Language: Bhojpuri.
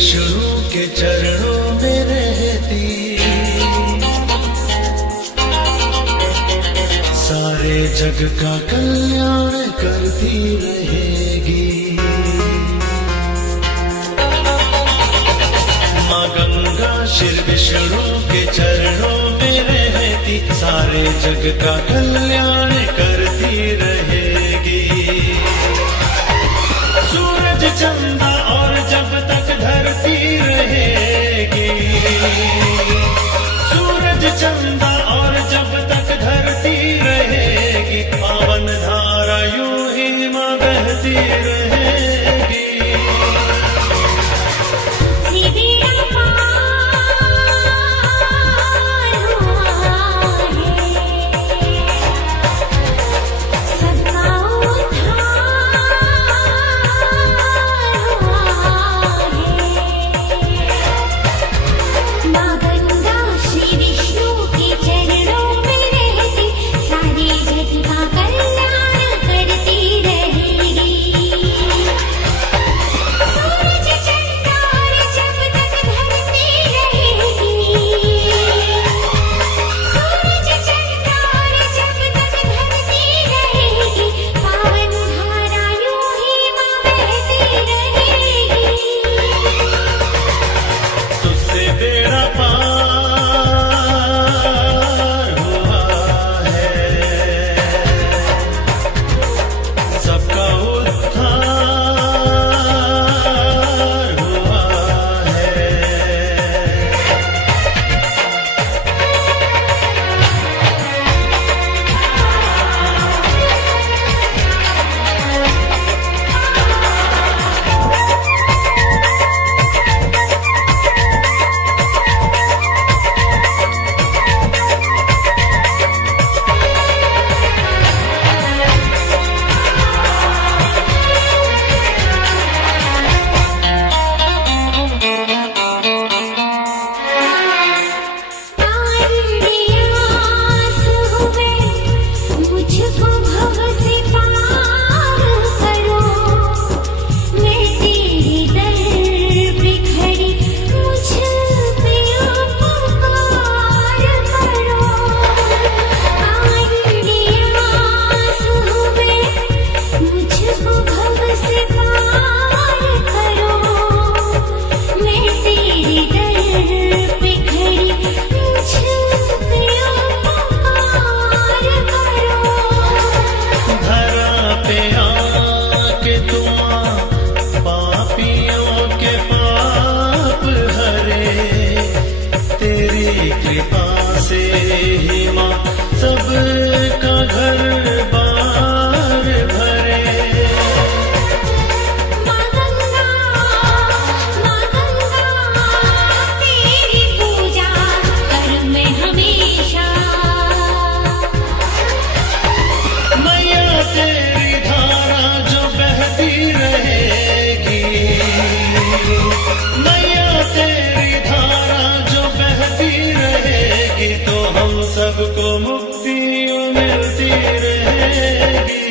विष्णु के चरणों में रहती, सारे जग का कल्याण करती रहेगी। माँ गंगा श्री विष्णु के चरणों में रहती, सारे जग का कल्याण करती रहेगी। सूरज चंदा और जब तक धरती रहेगी, सूरज चंदा और जब तक धरती रहेगी, पावन धारा यूं ही मां बहती रहेगी। कृपा से ही मां सबका घर बार भरे। मां गंगा तेरी पूजा कर मैं हमेशा। मैया तेरी धारा जो बहती रहेगी, मैया तेरी धारा जो बहती रहेगी, तो हम सबको मुक्ति मिलती रहेगी।